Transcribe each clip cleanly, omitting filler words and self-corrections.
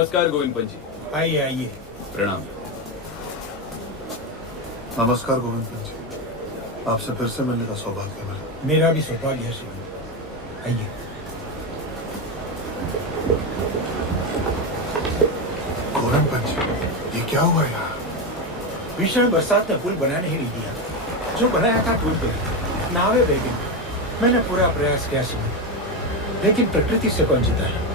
नमस्कार गोविंद पंत जी। आइए आइए। प्रणाम। नमस्कार गोविंद पंत जी, आपसे फिर से मिलने का सौभाग्य मिला। मेरा भी सौभाग्य है श्रीमान। आइए। गोविंद पंत जी, ये क्या हुआ यहाँ? भीषण बरसात ने पुल बनाने ही नहीं दिया। जो बनाया था टूट गया, नावें बह गई। मैंने पूरा प्रयास किया श्रीमान, लेकिन प्रकृति से कौन जीता है।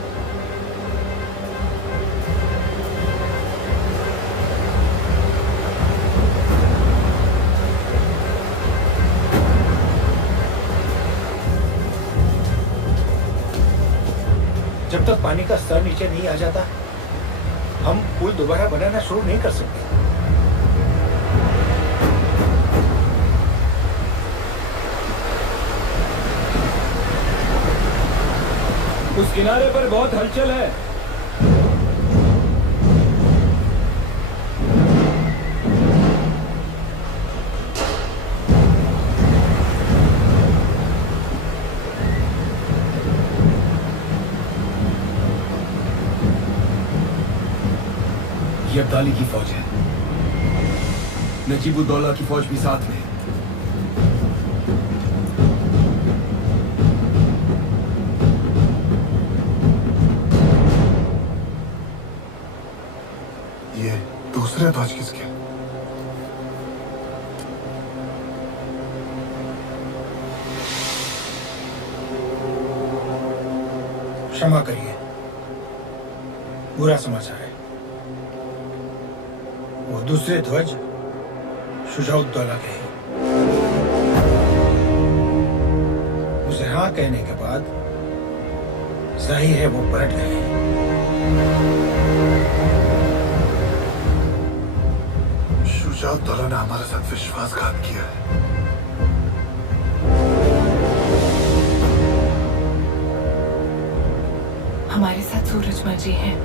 जब तक पानी का स्तर नीचे नहीं आ जाता, हम पुल दोबारा बनाना शुरू नहीं कर सकते। उस किनारे पर बहुत हलचल है। ये अब्दाली की फौज है, नजीबुद्दौला की फौज भी साथ में है। ये दूसरे ध्वज किसके? क्षमा करिए, बुरा समाचार है। वो दूसरे ध्वज शुजाउद्दौला के हैं। उसे हाँ कहने के बाद जाहिर है वो पलट गए हैं। शुजाउद्दौला ने हमारे साथ विश्वासघात किया है। हमारे साथ सूरजमल जी हैं।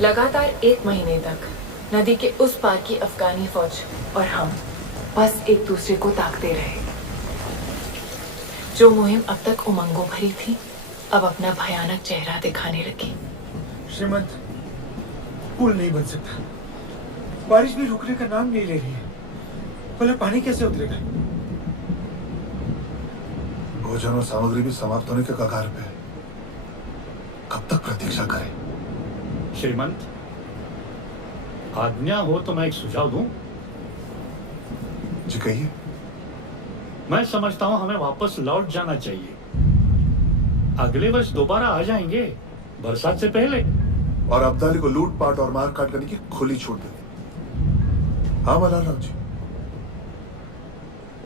लगातार 1 महीने तक नदी के उस पार की अफगानी फौज और हम बस एक दूसरे को ताकते रहे। जो मुहिम अब तक उमंगों भरी थी, अब अपना भयानक चेहरा दिखाने लगी। श्रीमंत, पुल नहीं बन सकता। बारिश भी रुकने का नाम नहीं ले रही है। बोले पानी कैसे उतरेगा? भोजन और सामग्री भी समाप्त होने के कगार पे है। कब तक प्रतीक्षा करें? श्रीमंत, आज्ञा हो तो मैं एक सुझाव दूं। जी कहिए। मैं समझता हूं हमें वापस लौट जाना चाहिए। अगले वर्ष दोबारा आ जाएंगे, बरसात से पहले। और अब्दाली को लूट पाट और मार काट करने की खुली छूट दे दी। हाँ मलाला जी।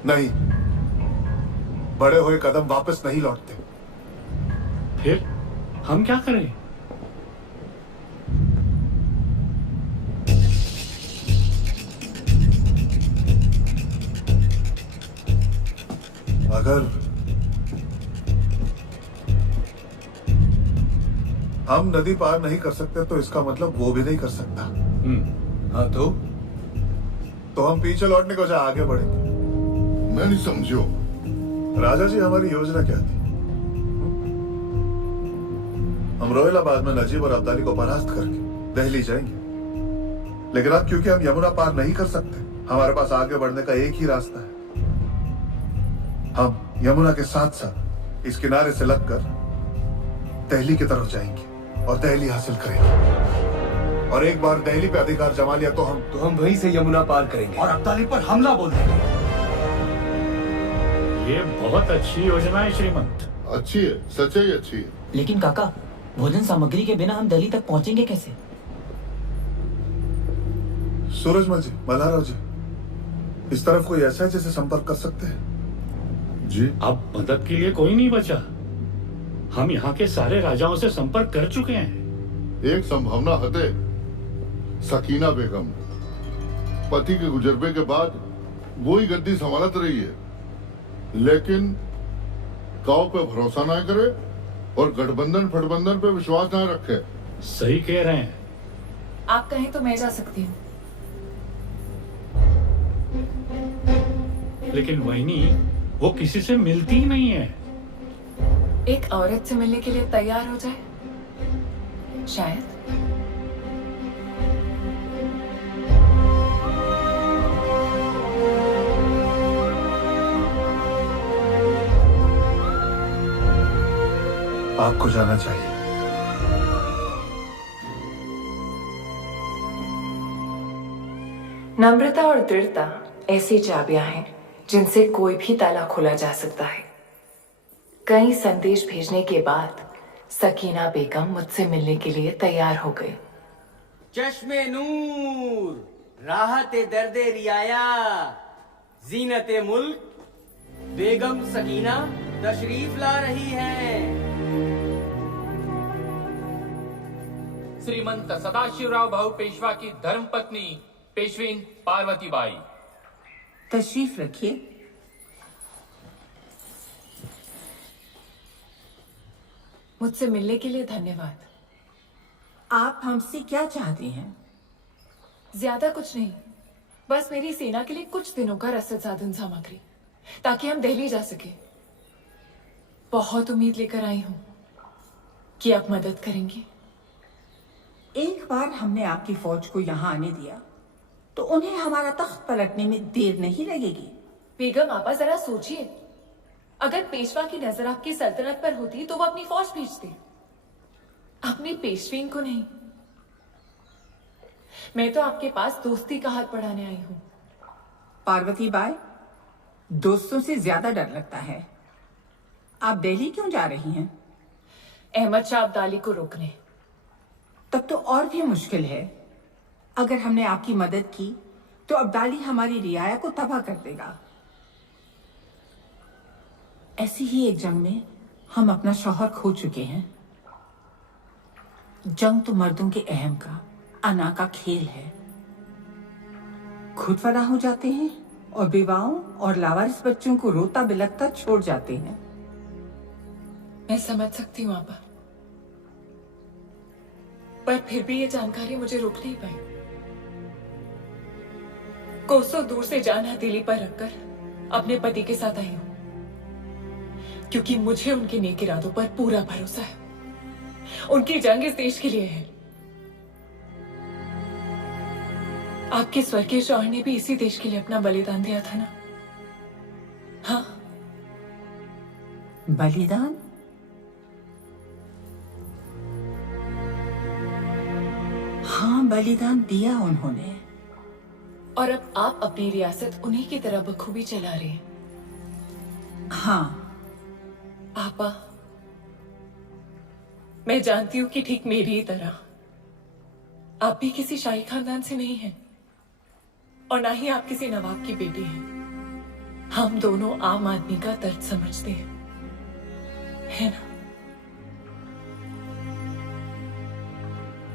नहीं, बड़े हुए कदम वापस नहीं लौटते। फिर हम क्या करें? अगर हम नदी पार नहीं कर सकते तो इसका मतलब वो भी नहीं कर सकता। हाँ तो हम पीछे लौटने को जहाँ आगे बढ़ेंगे। मैं नहीं समझो। राजा जी, हमारी योजना क्या थी? हम रोहिलाबाद में नजीब और अब्दाली को परास्त करके दिल्ली जाएंगे। लेकिन अब क्योंकि हम यमुना पार नहीं कर सकते, हमारे पास आगे बढ़ने का एक ही रास्ता है। हम यमुना के साथ साथ इस किनारे से लगकर दिल्ली की तरफ जाएंगे और दिल्ली हासिल करेंगे। और एक बार दिल्ली पे अधिकार जमा लिया तो हम वहीं से यमुना पार करेंगे और अब्दाली पर हमला बोल देंगे। ये बहुत अच्छी योजना है श्रीमंत। अच्छी है, सच्चाई अच्छी है। लेकिन काका, भोजन सामग्री के बिना हम दिल्ली तक पहुंचेंगे कैसे? सूरजमल जी, मल्हाराव जी, इस तरफ कोई ऐसा है जिसे संपर्क कर सकते हैं? जी, अब मदद के लिए कोई नहीं बचा। हम यहाँ के सारे राजाओं से संपर्क कर चुके हैं। एक संभावना हते सकीना बेगम पति के गुजरबे के बाद वो ही गद्दी संभालत रही है, लेकिन गांव पे भरोसा ना करे और गठबंधन फटबंधन पे विश्वास ना रखे। सही कह रहे हैं। आप कहें तो मैं जा सकती हूँ। लेकिन वहीनी वो किसी से मिलती ही नहीं है। एक औरत से मिलने के लिए तैयार हो जाए शायद। आपको जाना चाहिए। नम्रता और दृढ़ता ऐसी चाबियां हैं जिनसे कोई भी ताला खोला जा सकता है। कई संदेश भेजने के बाद सकीना बेगम मुझसे मिलने के लिए तैयार हो गई। चश्मे नूर, राहते दर्दे रियाया, जीनते मुल्क, बेगम सकीना तशरीफ ला रही हैं। श्रीमंत सदाशिवराव भाऊ पेशवा की धर्मपत्नी पेशवीन पार्वती बाई। तशरीफ रखिए। मुझसे मिलने के लिए धन्यवाद। आप हमसे क्या चाहते हैं? ज्यादा कुछ नहीं, बस मेरी सेना के लिए कुछ दिनों का रसद साधन सामग्री, ताकि हम दिल्ली जा सके। बहुत उम्मीद लेकर आई हूं कि आप मदद करेंगे। एक बार हमने आपकी फौज को यहाँ आने दिया तो उन्हें हमारा तख्त पलटने में देर नहीं लगेगी। बेगम आपा, जरा सोचिए, अगर पेशवा की नजर आपकी सल्तनत पर होती तो वो अपनी फौज भेजते, अपनी पेशवीन को नहीं। मैं तो आपके पास दोस्ती का हाथ बढ़ाने आई हूं। पार्वती बाई, दोस्तों से ज्यादा डर लगता है। आप दिल्ली क्यों जा रही हैं? अहमद शाह अब्दाली को रोकने। तब तो और भी मुश्किल है। अगर हमने आपकी मदद की तो अब्दाली हमारी रियाया को तबाह कर देगा। ऐसी ही एक जंग में हम अपना शौहर खो चुके हैं। जंग तो मर्दों के अहम का, अना का खेल है। खुद फना हो जाते हैं और बेवाओं और लावारिस बच्चों को रोता बिलखता छोड़ जाते हैं। मैं समझ सकती हूँ आपा, पर फिर भी ये जानकारी मुझे रोक नहीं पाई। कोसों दूर से जान हथेली पर रखकर अपने पति के साथ आई हूं, क्योंकि मुझे उनके नेक इरादों पर पूरा भरोसा है। उनकी जंग इस देश के लिए है। आपके स्वर्गीय शौहर ने भी इसी देश के लिए अपना बलिदान दिया था ना? हाँ। बलिदान? हाँ, बलिदान दिया उन्होंने। और अब आप अपनी रियासत उन्हीं की तरह बखूबी चला रहे हैं। हाँ। आपा, मैं जानती हूं कि ठीक मेरी ही तरह आप भी किसी शाही खानदान से नहीं हैं, और ना ही आप किसी नवाब की बेटी हैं। हम दोनों आम आदमी का दर्द समझते हैं, है ना?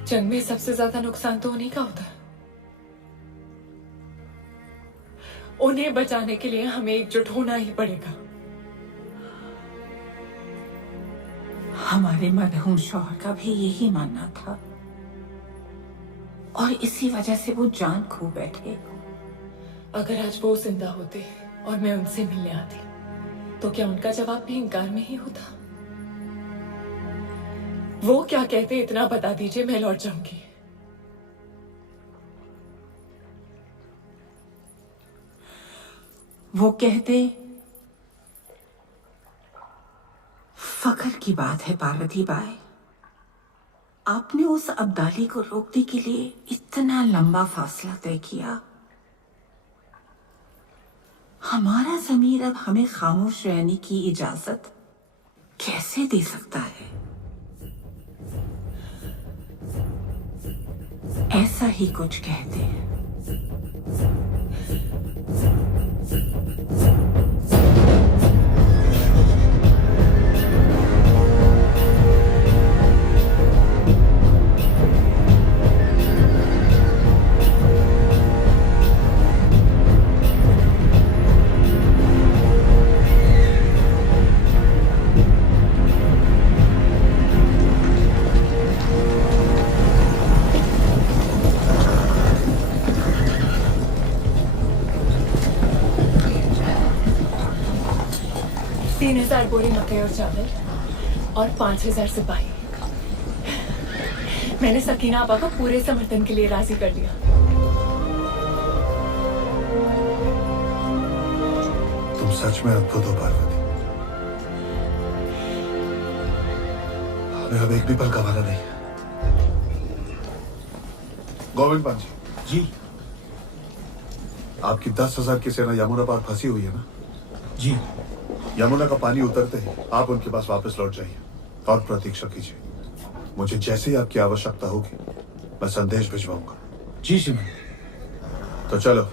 जंग में सबसे ज्यादा नुकसान तो उन्हीं का होता है। उन्हें बचाने के लिए हमें एकजुट होना ही पड़ेगा। हमारे मरहूम शौहर का भी यही मानना था, और इसी वजह से वो जान खो बैठे। अगर आज वो जिंदा होते और मैं उनसे मिलने आती, तो क्या उनका जवाब भी इनकार में ही होता? वो क्या कहते इतना बता दीजिए, मैं लौट जाऊंगी। वो कहते फख्र की बात है पार्वती बाई, आपने उस अब्दाली को रोकने के लिए इतना लंबा फासला तय किया। हमारा ज़मीर अब हमें खामोश रहने की इजाजत कैसे दे सकता है? ऐसा ही कुछ कहते हैं। बोरी मकई और चावल और 5000 सिपाही। मैंने सकीना आपा को पूरे समर्थन के लिए राजी कर दिया। तुम सच में अद्भुत हो पार्वती। हमें अब एक भी पल गंवाना नहीं है। गोविंद पांच जी, आपकी 10,000 की सेना यमुना पार फंसी हुई है ना? जी। यमुना का पानी उतरते ही आप उनके पास वापस लौट जाइए और प्रतीक्षा कीजिए। मुझे जैसे ही आपकी आवश्यकता होगी मैं संदेश भिजवाऊंगा। जी श्रीमान। तो चलो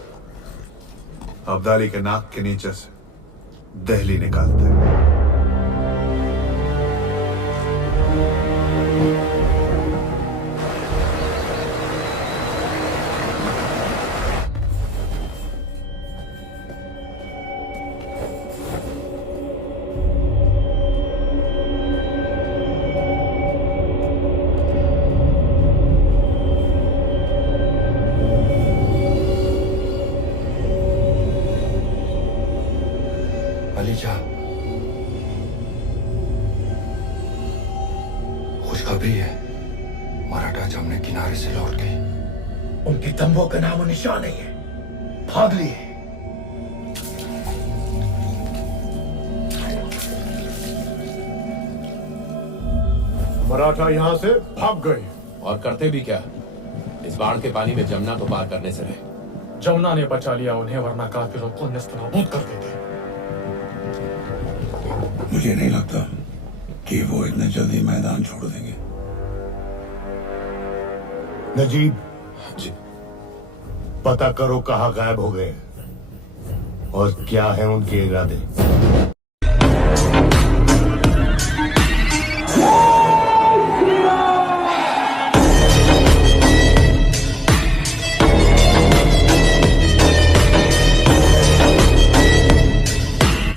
अब्दाली के नाक के नीचे से दिल्ली निकालते हैं। खुशखबरी है, मराठा जमुना किनारे से लौट गई। उनके तंबू का नामो निशान नहीं है, भाग लिए। मराठा यहाँ से भाग गए। और करते भी क्या? इस बाढ़ के पानी में जमुना को पार करने से रहे। जमुना ने बचा लिया उन्हें, वरना काफिरों को नेस्तनाबूद कर देते। मुझे नहीं लगता कि वो इतने जल्दी मैदान छोड़ देंगे। नजीब जी, पता करो कहाँ गायब हो गए और क्या है उनके इरादे।